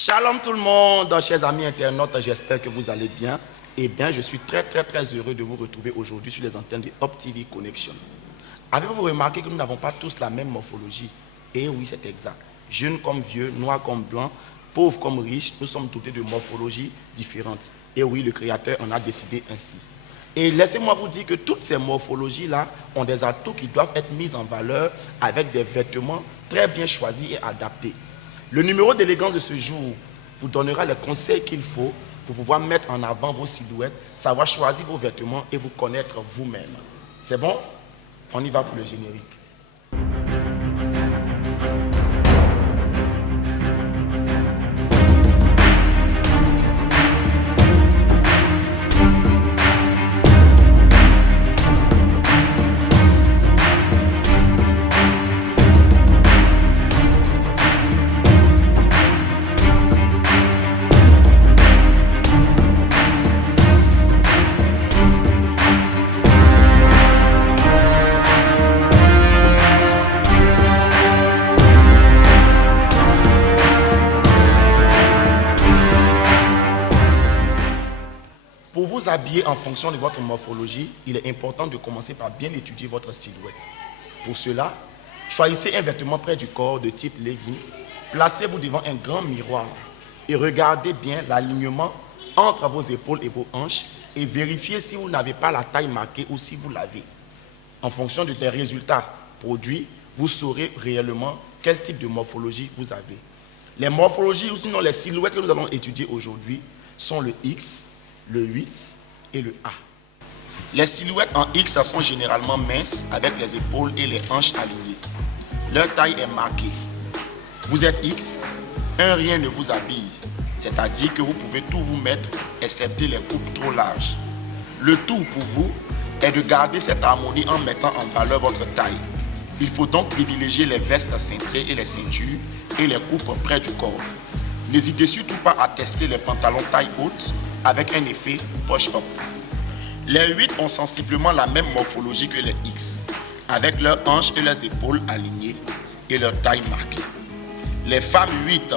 Shalom tout le monde, chers amis internautes, j'espère que vous allez bien. Eh bien, je suis très heureux de vous retrouver aujourd'hui sur les antennes de Hop TV Connection. Avez-vous remarqué que nous n'avons pas tous la même morphologie? Et oui, c'est exact. Jeunes comme vieux, noirs comme blancs, pauvres comme riches, nous sommes dotés de morphologies différentes. Et oui, le Créateur en a décidé ainsi. Et laissez-moi vous dire que toutes ces morphologies-là ont des atouts qui doivent être mis en valeur avec des vêtements très bien choisis et adaptés. Le numéro d'élégance de ce jour vous donnera les conseils qu'il faut pour pouvoir mettre en avant vos silhouettes, savoir choisir vos vêtements et vous connaître vous-même. C'est bon? On y va pour le générique. Pour vous habiller en fonction de votre morphologie, il est important de commencer par bien étudier votre silhouette. Pour cela, choisissez un vêtement près du corps de type legging, placez-vous devant un grand miroir et regardez bien l'alignement entre vos épaules et vos hanches et vérifiez si vous n'avez pas la taille marquée ou si vous l'avez. En fonction de des résultats produits, vous saurez réellement quel type de morphologie vous avez. Les morphologies ou sinon les silhouettes que nous allons étudier aujourd'hui sont le X, le 8 et le A. Les silhouettes en X sont généralement minces avec les épaules et les hanches alignées. Leur taille est marquée. Vous êtes X, rien ne vous habille, c'est-à-dire que vous pouvez tout vous mettre excepté les coupes trop larges. Le tout pour vous est de garder cette harmonie en mettant en valeur votre taille. Il faut donc privilégier les vestes cintrées et les ceintures et les coupes près du corps. N'hésitez surtout pas à tester les pantalons taille haute avec un effet push-up. Les 8 ont sensiblement la même morphologie que les X, avec leurs hanches et leurs épaules alignées et leur taille marquée. Les femmes 8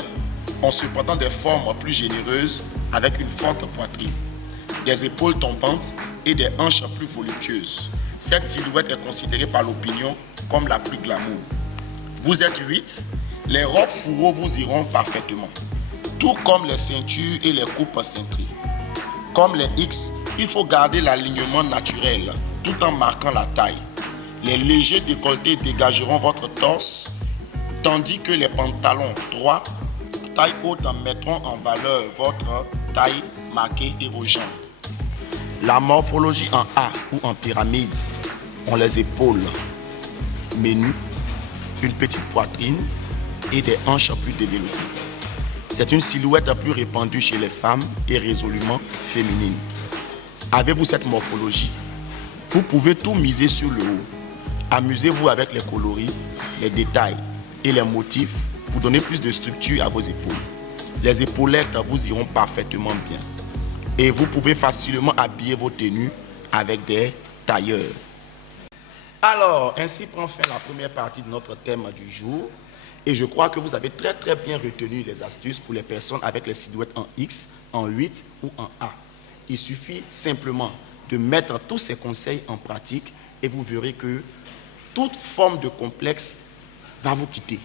ont cependant des formes plus généreuses avec une forte poitrine, des épaules tombantes et des hanches plus voluptueuses. Cette silhouette est considérée par l'opinion comme la plus glamour. Vous êtes 8, les robes fourreaux vous iront parfaitement, tout comme les ceintures et les coupes cintrées. Comme les X, il faut garder l'alignement naturel tout en marquant la taille. Les légers décolletés dégageront votre torse, tandis que les pantalons droits, taille haute, mettront en valeur votre taille marquée et vos jambes. La morphologie en A ou en pyramide ont les épaules menues, une petite poitrine et des hanches plus développées. C'est une silhouette plus répandue chez les femmes et résolument féminine. Avez-vous cette morphologie? Vous pouvez tout miser sur le haut. Amusez-vous avec les coloris, les détails et les motifs pour donner plus de structure à vos épaules. Les épaulettes vous iront parfaitement bien. Et vous pouvez facilement habiller vos tenues avec des tailleurs. Alors, ainsi prend fin la première partie de notre thème du jour. Et je crois que vous avez très bien retenu les astuces pour les personnes avec les silhouettes en X, en 8 ou en A. Il suffit simplement de mettre tous ces conseils en pratique et vous verrez que toute forme de complexe va vous quitter.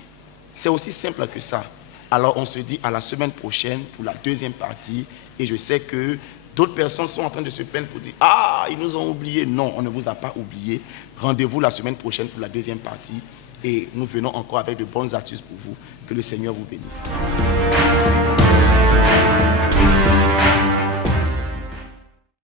C'est aussi simple que ça. Alors on se dit à la semaine prochaine pour la deuxième partie et je sais que d'autres personnes sont en train de se plaindre pour dire « Ah, ils nous ont oubliés ». Non, on ne vous a pas oublié. Rendez-vous la semaine prochaine pour la deuxième partie. Et nous venons encore avec de bonnes astuces pour vous. Que le Seigneur vous bénisse.